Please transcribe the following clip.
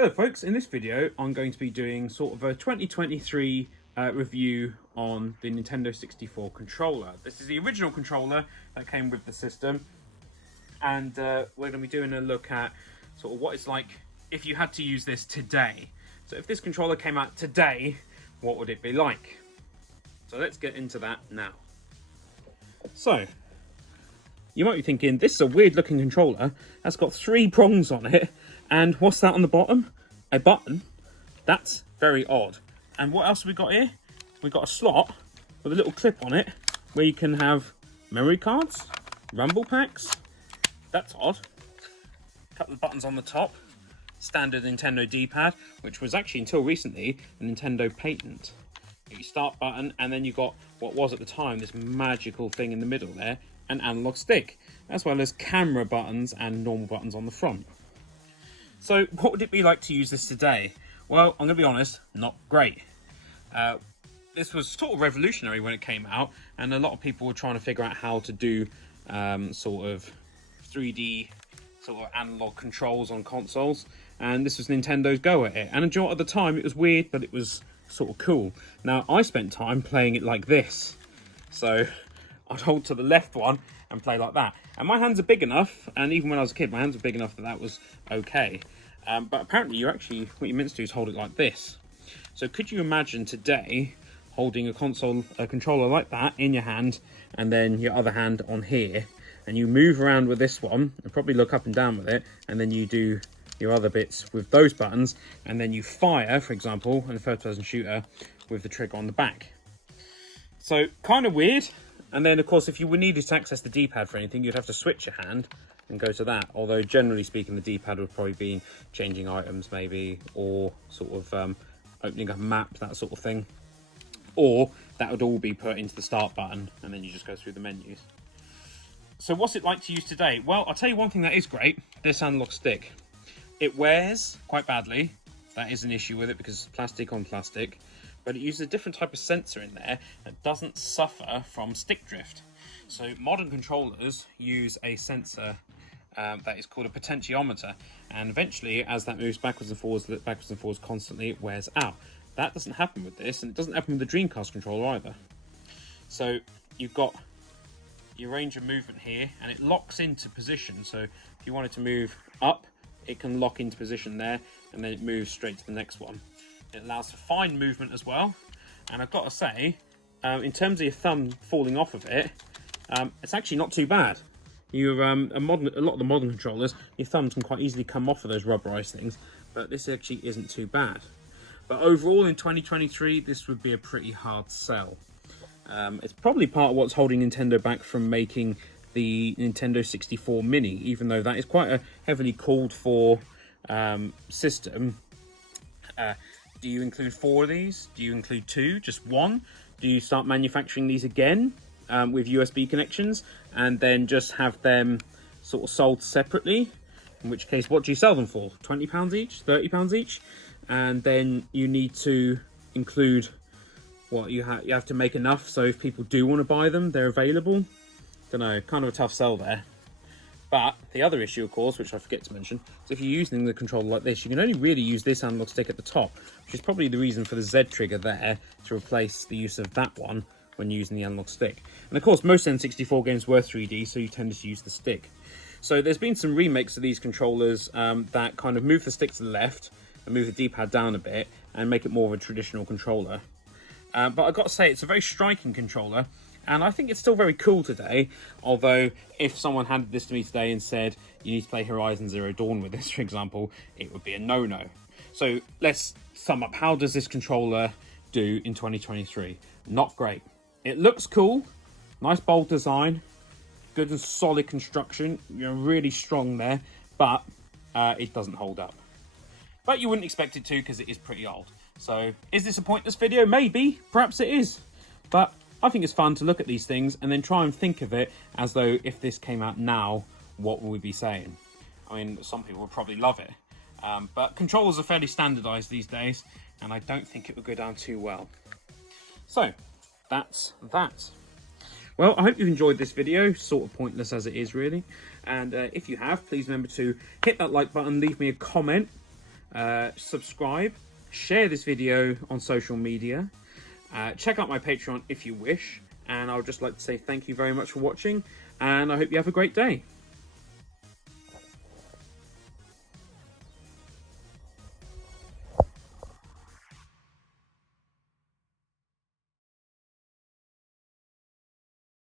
Hello folks, in this video I'm going to be doing sort of a 2023 review on the Nintendo 64 controller. This is the original controller that came with the system, and we're going to be doing a look at sort of what it's like if you had to use this today. So if this controller came out today, what would it be like? So let's get into that now. So, you might be thinking, this is a weird looking controller that's got 3 prongs on it, and what's that on the bottom? A button? That's very odd. And what else have we got here? We've got a slot with a little clip on it where you can have memory cards, rumble packs. That's odd. A couple of buttons on the top. Standard Nintendo D-pad, which was actually until recently a Nintendo patent. You start button, and then you got what was at the time this magical thing in the middle there, an analog stick, as well as camera buttons and normal buttons on the front. So what would it be like to use this today? Well, I'm going to be honest, not great. This was sort of revolutionary when it came out, and a lot of people were trying to figure out how to do sort of 3D sort of analog controls on consoles, and this was Nintendo's go at it. And at the time it was weird, but it was sort of cool. Now, I spent time playing it like this. So I'd hold to the left one and play like that. And my hands are big enough, and even when I was a kid, my hands were big enough that that was okay. But apparently what you're meant to do is hold it like this. So could you imagine today holding a controller like that in your hand, and then your other hand on here, and you move around with this one, and probably look up and down with it, and then you do your other bits with those buttons, and then you fire, for example, in a first-person shooter with the trigger on the back. So kind of weird. And then, of course, if you needed to access the D-pad for anything, you'd have to switch your hand and go to that. Although, generally speaking, the D-pad would probably be changing items, maybe, or sort of opening up a map, that sort of thing. Or that would all be put into the start button, and then you just go through the menus. So what's it like to use today? Well, I'll tell you one thing that is great, this analog stick. It wears quite badly. That is an issue with it because it's plastic on plastic. But it uses a different type of sensor in there that doesn't suffer from stick drift. So modern controllers use a sensor that is called a potentiometer, and eventually, as that moves backwards and forwards constantly, it wears out. That doesn't happen with this, and it doesn't happen with the Dreamcast controller either. So you've got your range of movement here, and it locks into position. So if you wanted to move up, it can lock into position there, and then it moves straight to the next one. It allows for fine movement as well, and I've got to say, in terms of your thumb falling off of it, it's actually not too bad. A lot of the modern controllers, your thumbs can quite easily come off of those rubberized things, but this actually isn't too bad. But overall, in 2023, this would be a pretty hard sell. It's probably part of what's holding Nintendo back from making the Nintendo 64 Mini, even though that is quite a heavily called for system. Do you include 4 of these? Do you include 2? Just 1? Do you start manufacturing these again with USB connections and then just have them sort of sold separately? In which case, what do you sell them for? £20 each? £30 each? And then you need to include what you have to make enough so if people do want to buy them, they're available. Don't know, kind of a tough sell there. But the other issue, of course, which I forget to mention, is if you're using the controller like this, you can only really use this analog stick at the top, which is probably the reason for the Z trigger there to replace the use of that one when using the analog stick. And of course, most N64 games were 3D, so you tended to use the stick. So there's been some remakes of these controllers that kind of move the stick to the left and move the D-pad down a bit and make it more of a traditional controller. But I've got to say, it's a very striking controller. And I think it's still very cool today, although if someone handed this to me today and said, you need to play Horizon Zero Dawn with this, for example, it would be a no-no. So let's sum up. How does this controller do in 2023? Not great. It looks cool, nice bold design, good and solid construction, really strong there, but it doesn't hold up. But you wouldn't expect it to because it is pretty old. So is this a pointless video? Maybe, perhaps it is, but I think it's fun to look at these things and then try and think of it as though if this came out now, what would we be saying? I mean, some people would probably love it. But controllers are fairly standardized these days, and I don't think it would go down too well. So, that's that. Well, I hope you've enjoyed this video, sort of pointless as it is really. And if you have, please remember to hit that like button, leave me a comment, subscribe, share this video on social media, check out my Patreon if you wish, and I would just like to say thank you very much for watching, and I hope you have a great day.